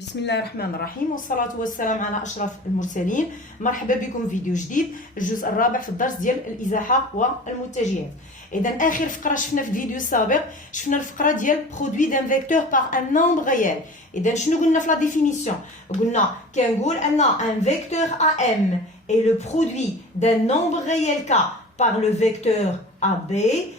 بسم الله الرحمن الرحيم والصلاة والسلام على أشرف المرسلين. مرحبا بكم في فيديو جديد، الجزء الرابع في الدرس ديال الإزاحة والمتجهات. إذا آخر فقرة شفنا في الفيديو السابق شفنا الفقرة ديال برودوي دان فيكتور باغ ان نومبر ريال. إذا شنو قلنا في لا ديفينيسيون؟ قلنا كنقول أن ان فيكتور AM est le produit d'un nombre réel K par le vecteur AB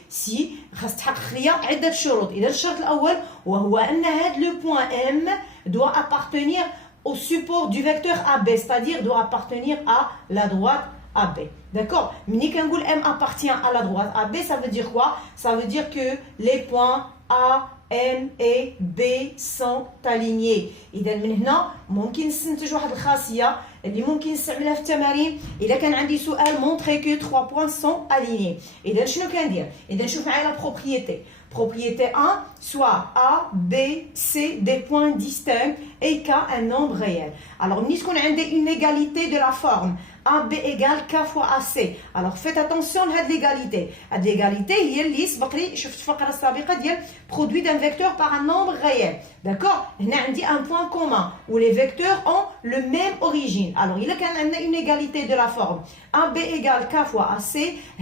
si خاص تحقق ليا عدة شروط. إذا الشرط الأول وهو أن هذا لو بوان M doit appartenir au support du vecteur AB, c'est-à-dire doit appartenir à la droite AB. D'accord? Mais quand M appartient à la droite AB, ça veut dire quoi? Ça veut dire que les points A, N et B sont alignés. إذا من هنا ممكن نستنتج واحد الخاصية اللي ممكن نستعملها في التمارين. إذا كان عندي سؤال montrer que 3 points sont alignés. إذا شنو كندير؟ إذا نشوف معايا la propriété. Propriété 1, soit A, B, C des points distincts et K un nombre réel. Alors, nous avons une égalité de la forme. AB égale K fois AC. Alors, faites attention à cette égalité. Cette égalité, هي اللي سبق لي شفت في الفقرة السابقة ديال produit d'un vecteur par un nombre réel. D'accord? هنا عندي un point commun où les vecteurs ont le même origine. Alors, il y a une égalité de la forme. AB égale K fois AC.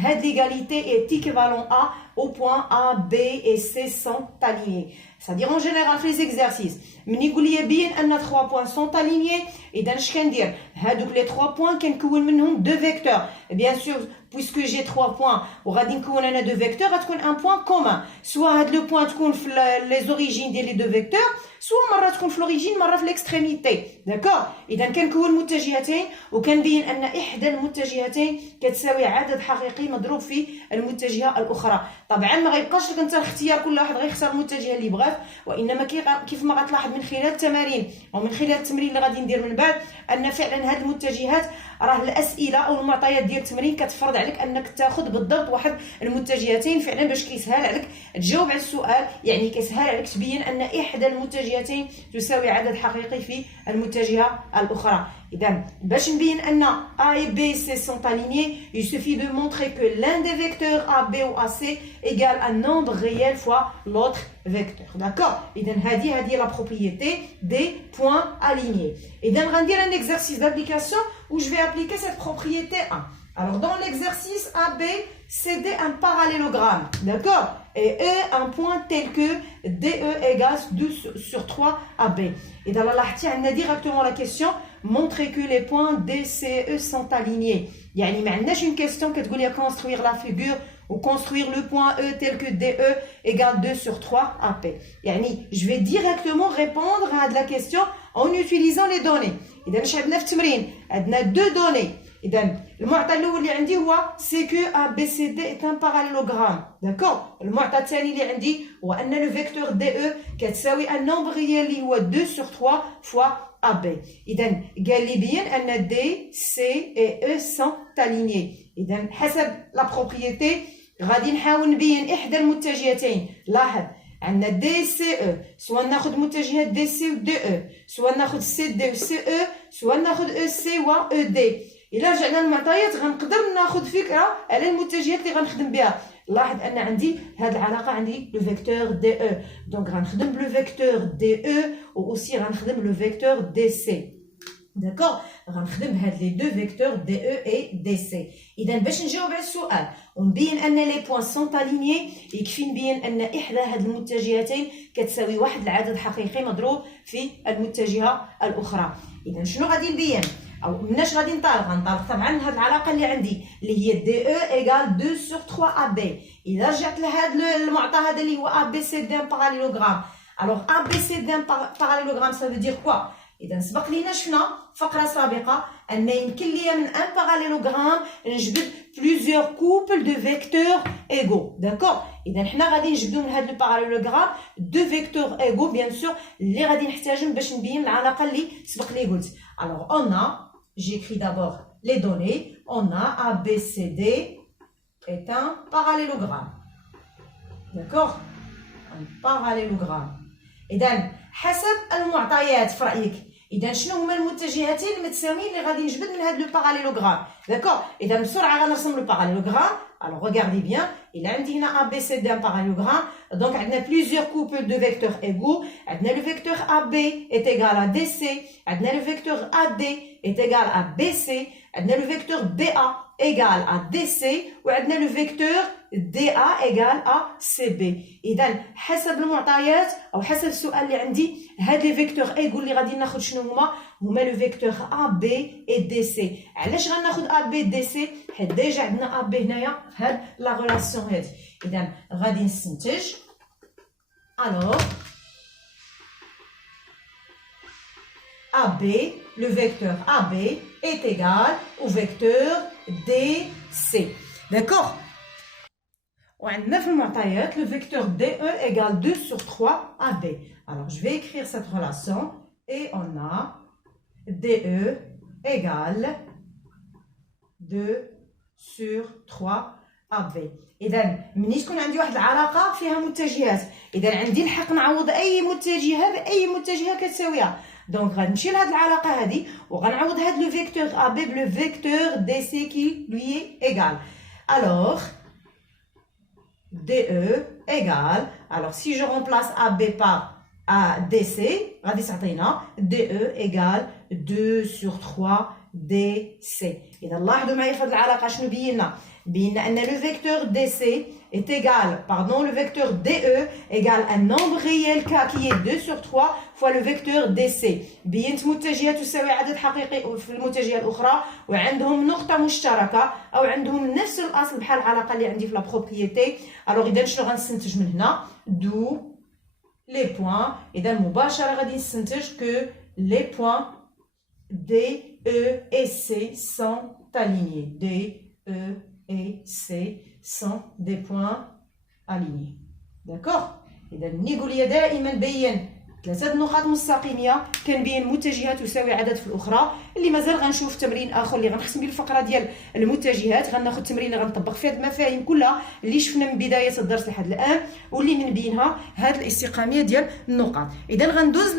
Cette égalité est équivalent à au point A, B et C sont alignés. C'est-à-dire en général في les exercices ملي يقول لي بين ان 3 points sont alignés اذا اش كندير هادوك لي 3 points كنكون منهم 2 vecteurs. Bien sûr puisque j'ai 3 points وغادي نكون انا 2 vecteurs غتكون un point commun. soit هاد لو بوين تكون في les origines ديال les 2 vecteurs soit مره تكون في l'origine مره في l'extrémité. داكور اذا كنكون متجهتين وكنبين ان احدى المتجهتين كتساوي عدد حقيقي مضروب في المتجهه الاخرى. طبعا ما غيبقاش لك انت الاختيار، كل واحد غيختار المتجهه اللي بغات، وانما كيف ما غتلاحظ من خلال التمارين او من خلال التمرين اللي غادي ندير من بعد ان فعلا هذه المتجهات راه الاسئله او المعطيات ديال التمرين كتفرض عليك انك تاخذ بالضبط واحد المتجهتين فعلا باش كيسهل عليك تجاوب على السؤال. يعني كيسهل عليك تبين ان احدى المتجهتين تساوي عدد حقيقي في المتجهه الاخرى. إذا باش نبين أن A et B C sont alignés, il suffit de montrer que l'un des vecteurs AB ou AC égale un nombre réel fois l'autre vecteur. D'accord? إذا هذه la propriété des points alignés. إذا غندير un exercice d'application où je vais appliquer cette propriété 1. Alors dans l'exercice AB, CD un parallélogramme, d'accord? Et E un point tel que DE égale 2 sur 3 AB. Et dans la لاحظتي عندنا directement la question montrer que les points D, C et E sont alignés. يعني ما عندناش une question كتقول لي construire la figure ou construire le point E tel que DE égale 2 sur 3 AP. يعني je vais directement répondre à la question en utilisant les données. إذا اش عندنا في التمرين؟ عندنا 2 données. إذا المعطى الأول اللي عندي هو سي كو ABCD est un parallélogramme. داكور؟ المعطى الثاني اللي عندي هو أن لو فيكتور DE كتساوي ان نومبر ريال اللي هو 2 sur 3 fois AB. إذا قال لي بين أن D, C et E sont alignés. إذا حسب لا بروبريتي غادي نحاول نبين إحدى المتجهتين. لاحظ عندنا دي سي او، سواء ناخذ متجهات دي سي و دي او، سواء ناخذ سي دي و سي او، سواء ناخذ او سي و او دي. الا رجعنا للمعطيات غنقدر ناخذ فكره على المتجهات اللي غنخدم بها. لاحظ ان عندي هذه العلاقه عندي لو فيكتور دي او، دونك غنخدم بلو فيكتور دي او و اوسي غنخدم لو فيكتور دي سي. داكور غنخدم هاد لي دو فيكتور دي او اي دي سي. اذا باش نجاوب على السؤال ونبين ان لي بوين سون الينيي يكفي نبين ان احدى هاد المتجهتين كتساوي واحد العدد حقيقي مضروب في المتجهه الاخرى. اذا شنو غادي نبين او مناش غادي غنطلق طبعا هاد العلاقه اللي عندي اللي هي دي او ايغال 2 sur 3 AB. اذا رجعت لهذا المعطى هذا اللي هو ABCD un parallélogramme. Alors ABCD un parallélogramme ça veut dire quoi؟ إذا سبق لينا شفنا فقرة سابقة أن يمكن لي من ان باراليلوغرام نجبد plusieurs couples de vecteurs égaux. داكور؟ إذا حنا غادي نجبدو من هذا الباراليلوغرام 2 vecteurs égaux بيان سور اللي غادي نحتاجهم باش نبين العلاقة اللي سبق لي قلت. Alors on a, j'écris d'abord les données, on a ABCD est un parallélogramme. D'accord? Un parallélogramme. إذا حسب المعطيات في رأيك إذا شنو هما المتجهتين المتساويين اللي غادي نجبد من هذا لو باراليلوغرام؟ d'accord. اذا بسرعه غنرسم لو parallélogramme. Alors regardez bien, il a dit هنا ABCD un parallélogramme. Donc on a plusieurs couples de vecteurs égaux. On a le vecteur AB est égal à DC, on a le vecteur AD est égal à BC, on a le vecteur BA égal à DC وعندنا le vecteur DA égal à CB. اذا حسب المعطيات او حسب السؤال اللي عندي هاد لي فيكتور ايغو اللي غادي ناخذ شنو هما لو فيكتور AB et DC. علاش غناخذ AB DC؟ حيت ديجا عندنا AB هنايا في هاد لا ريلاسيون هادي. اذا غادي نستنتج alors AB, le vecteur AB est égal au vecteur DC. D'accord? On a في المعطيات le vecteur DE égale 2 sur 3 AB. Alors, je vais écrire cette relation et on a DE égale 2 sur 3 AB. إذا ملي تكون عندي واحد العلاقة فيها متجهات، إذا عندي الحق نعوض أي متجهة بأي متجهة كتساويها. دونك غنمشي لهاد العلاقة هادي وغنعوض هاد لو فيكتور AB بلو فيكتور DC qui lui est égal. Alors DE égale, alors si je remplace AB par DC, غادي تعطينا DE égale 2 sur 3 DC. إذا لاحظوا معايا في هاد العلاقة شنو بينا؟ بينا أن le vecteur DC est égal, pardon, le vecteur DE égale un nombre réel K qui est 2 sur 3 fois le vecteur DC. بينت متجهة تساوي عدد حقيقي في المتجهة الأخرى وعندهم نقطة مشتركة أو عندهم نفس الأصل بحال العلاقة اللي عندي في لا بروبريتي. alors إذا شنو غنستنتج من هنا؟ d'où les points. إذا مباشرة غادي نستنتج que les points D, E et C sont alignés. D, E et C sont des points alignés. D'accord? إذا نقول لي دائما بين ثلاثة نقاط مستقيمية كنبين متجهات تساوي عدد في الأخرى. اللي مازال غنشوف تمرين آخر اللي غنختم به الفقرة ديال المتجهات. غناخذ تمرين اللي غنطبق فيه هاد المفاهيم كلها اللي شفنا من بداية الدرس لحد الآن واللي من بينها هاد الاستقامية ديال النقاط. إذا غندوز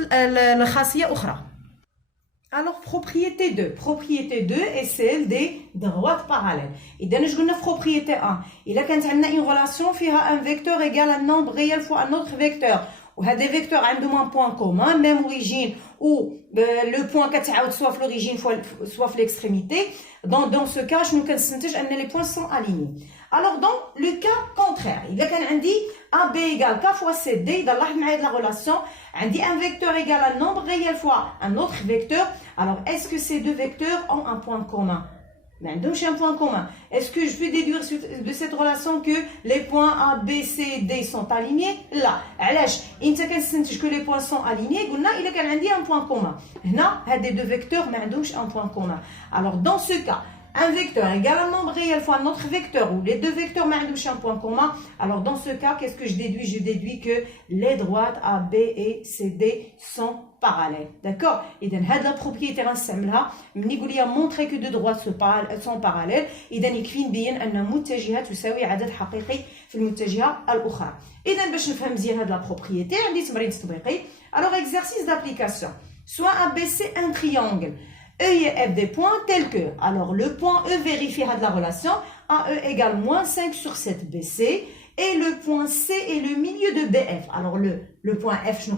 لخاصية أخرى. Alors, propriété 2. Propriété 2 est celle des droites parallèles. إذا اش قلنا في propriété 1 إلا كانت عندنا une relation فيها un vecteur égal un nombre réel fois un autre vecteur وهاد les vecteurs عندهم un point commun, même origine ou le point كتعاود soit في l'origine soit في l'extrémité. Dans ce cas, شنو كنستنتج أن les points sont alignés. Alors dans le cas contraire, إذا كان عندي AB égale K fois CD, إذا لاحظ معايا la relation عندي un vecteur égal un nombre réel fois un autre vecteur. Alors est-ce que ces deux vecteurs ont un point commun? ما عندهمش un point commun. Est-ce que je peux déduire de cette relation que les points A, B, C, D sont alignés? لا. علاش؟ انت كنستنتج que les points sont alignés قلنا إلا كان عندي un point commun. هنا هاد les deux vecteurs ما عندهمش un point commun. Alors dans ce cas un vecteur égale un nombre réel fois un autre vecteur ou les deux vecteurs ما عندهمش un point commun. Alors dans ce cas, qu'est-ce que je déduis? Je déduis que les droites A, B et CD sont parallèles. D'accord? إذا هاد la propriété غنستعملها ملي يقول لي montrer que deux droites sont parallèles. إذا يكفي نبين أن متجهة تساوي عدد حقيقي في المتجهة الأخرى. إذا باش نفهم مزيان هاد la propriété عندي تمرين تطبيقي. Alors exercice d'application. Soit ABC un triangle. E et F des points tels que, alors le point E vérifie la relation, AE égale moins 5 sur 7 BC, et le point C est le milieu de BF. Alors le point F, je ne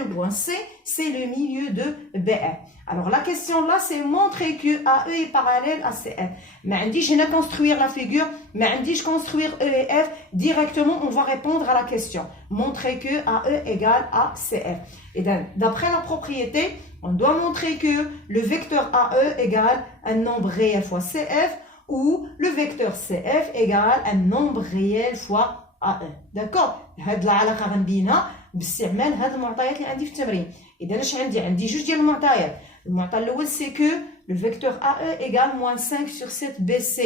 le point C, c'est le milieu de BF. Alors la question là, c'est montrer que AE est parallèle à CF. Mais on dit, je vais construire la figure, mais on dit, je construire E et F, directement, on va répondre à la question. Montrer que AE égale à CF. Et d'après la propriété, on doit montrer que le vecteur AE égale un nombre réel fois CF ou le vecteur CF égale un nombre réel fois AE. D'accord? هاد العلاقة غنبينها باستعمال هاد المعطيات اللي عندي في التمرين. إذا اش عندي جوج ديال المعطيات. المعطى الأول سي كو le vecteur AE égale moins 5 sur 7 BC.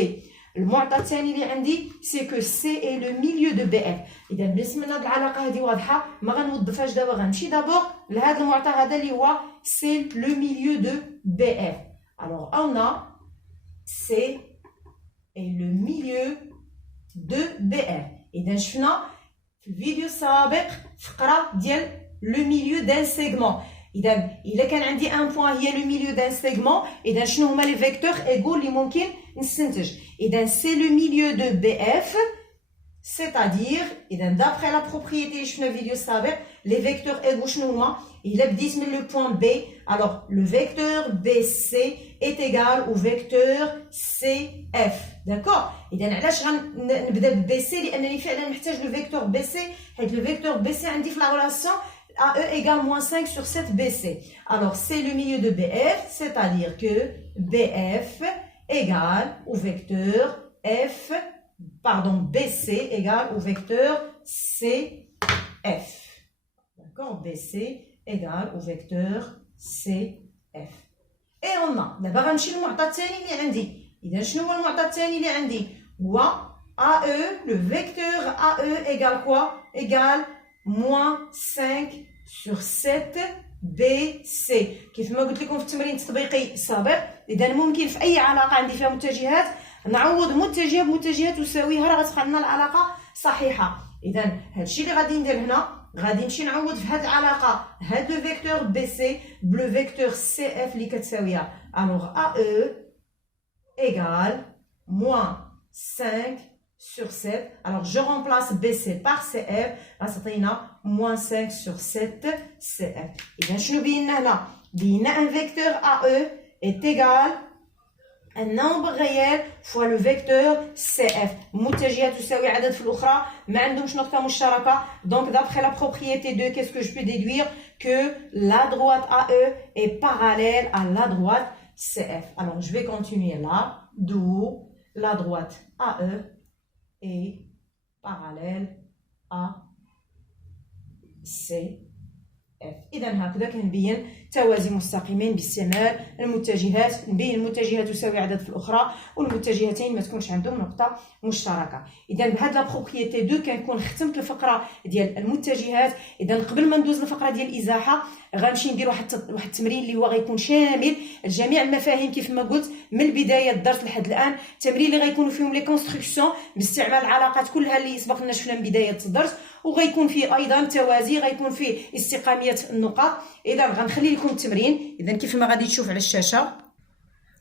المعطى الثاني اللي عندي سي كو سي اي لو ميليو دو بي اف. اذا بالنسبه لهاد العلاقه هذه واضحه ما غنوظفهاش دابا. غنمشي دابور لهذا المعطى هذا اللي هو سي لو ميليو دو بي اف. الوغ اون سي اي لو ميليو دو بي اف. اذا شفنا في الفيديو السابق فقره ديال لو ميليو دان سيغمون. اذا الا كان عندي ان بوين هي لو ميليو دان سيغمون، اذا شنو هما لي فيكتور ايغول اللي ممكن نستنتج؟ اذا سي لو ميليو دو بي اف، c'est-à-dire اذا d'après la propriété اللي شفنا في الفيديو السابق les vecteurs ايغول شنو هما؟ الا بديت من لو بوين بي، alors le vecteur BC est égal au vecteur CF. d'accord. اذا علاش غنبدا ب BC؟ لانني فعلا محتاج لو فيكتور BC، حيت لو فيكتور BC عندي في لا ريلاسيون AE égale moins 5 sur 7 BC. Alors c'est le milieu de BF, c'est-à-dire que BF égale au vecteur BC égale au vecteur CF. D'accord. BC égale au vecteur CF. Et on a دابا غنمشي للمعطى الثاني اللي عندي. اذا شنو هو المعطى الثاني اللي عندي؟ هو AE, le vecteur AE égale quoi? Égale moins 5 sur 7 BC. كيف ما قلت لكم في التمرين التطبيقي السابق، اذا ممكن في اي علاقه عندي فيها متجهات نعوض متجه بمتجهات تساويها راه غتبقى لنا العلاقه صحيحه. اذا هادشي اللي غادي ندير هنا، غادي نمشي نعوض في هاد العلاقه هاد لو فيكتور بي سي بلو فيكتور سي اف اللي كتساويها. الوغ ا او ايغال موان 5 sur 7. Alors je remplace BC par CF, غتعطينا moins 5 sur 7 CF. إذا شنو بينا هنا؟ بينا un vecteur AE est égal un nombre réel fois le vecteur CF. متجهات تساوي عدد في الأخرى ما عندهمش نقطة مشتركة. Donc d'après la propriété 2, qu'est-ce que je peux déduire? Que la droite AE est parallèle à la droite CF. Alors je vais continuer là, d'où la droite AE est parallèle à CF. إذا هكذا كنبين توازي مستقيمين باستعمال المتجهات، نبين المتجهات تساوي عدد في الأخرى والمتجهتين ما تكونش عندهم نقطة مشتركة. إذا بهاد لا بروبريتي 2 كنكون ختمت الفقرة ديال المتجهات. إذا قبل ما ندوز للفقرة ديال الإزاحة غنمشي ندير واحد التمرين اللي هو غيكون شامل لجميع المفاهيم كيف ما قلت من البداية الدرس لحد الآن. التمرين اللي غيكونوا فيهم لي كونستركسيون باستعمال العلاقات كلها اللي سبق لنا شفنا من بداية الدرس، وغيكون فيه أيضا توازي، غيكون فيه استقامية النقاط. إذا غنخلي لكم التمرين. إذا كيف ما غادي تشوف على الشاشة.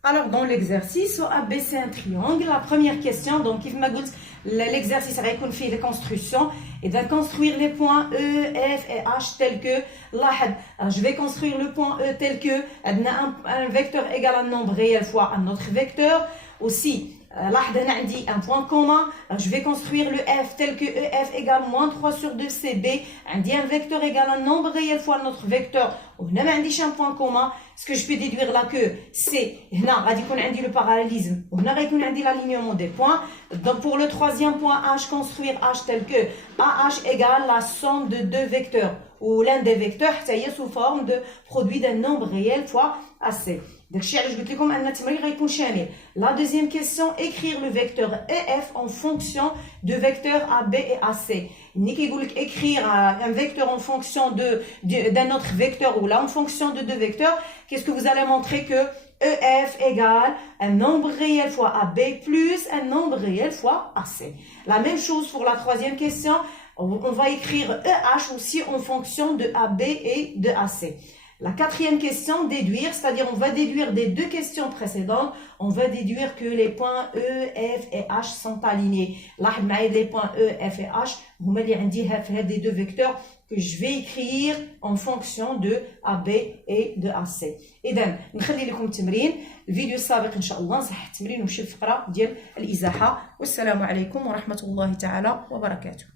Alors dans l'exercice on a baissé un triangle. La première question, donc كيف ما قلت l'exercice غيكون فيه les constructions. إذا construire les points E, F et H tels que لاحظ je vais construire le point E tel que عندنا un vecteur égal à un nombre réel fois un autre vecteur. Aussi لاحظ هنا عندي un point commun. Je vais construire le F tel que EF égale moins 3 sur 2 CB. عندي un vecteur égal à un nombre réel fois notre vecteur. وهنا ما عنديش un point commun. Ce que je peux déduire là que c'est هنا غادي يكون عندي le parallélisme وهنا غيكون عندي l'alignement des points. Donc pour le troisième point H, construire H tel que AH égale la somme de deux vecteurs ou l'un des vecteurs حتى هي sous forme de produit d'un nombre réel fois AC. داكشي علاش قلت لكم ان التمرين غيكون شامل. La deuxième question, écrire le vecteur EF en fonction de vecteurs AB et AC. ملي كيقول لك écrire un vecteur en fonction d'un autre vecteur ou là en fonction de deux vecteurs, qu'est-ce que vous allez montrer? Que EF égale un nombre réel fois AB plus un nombre réel fois AC. La même chose pour la troisième question, on va écrire EH aussi en fonction de AB et de AC. La quatrième question, déduire, c'est-à-dire on va déduire des deux questions précédentes, on va déduire que les points E, F et H sont alignés. Là, les points E, F et H, vous mettez des deux vecteurs que je vais écrire en fonction de AB et de AC. إذا نخلي لكم التمرين. الفيديو السابق إن شاء الله نصحح التمرين ونمشي للفقرة ديال الإزاحة. والسلام عليكم ورحمة الله تعالى وبركاته.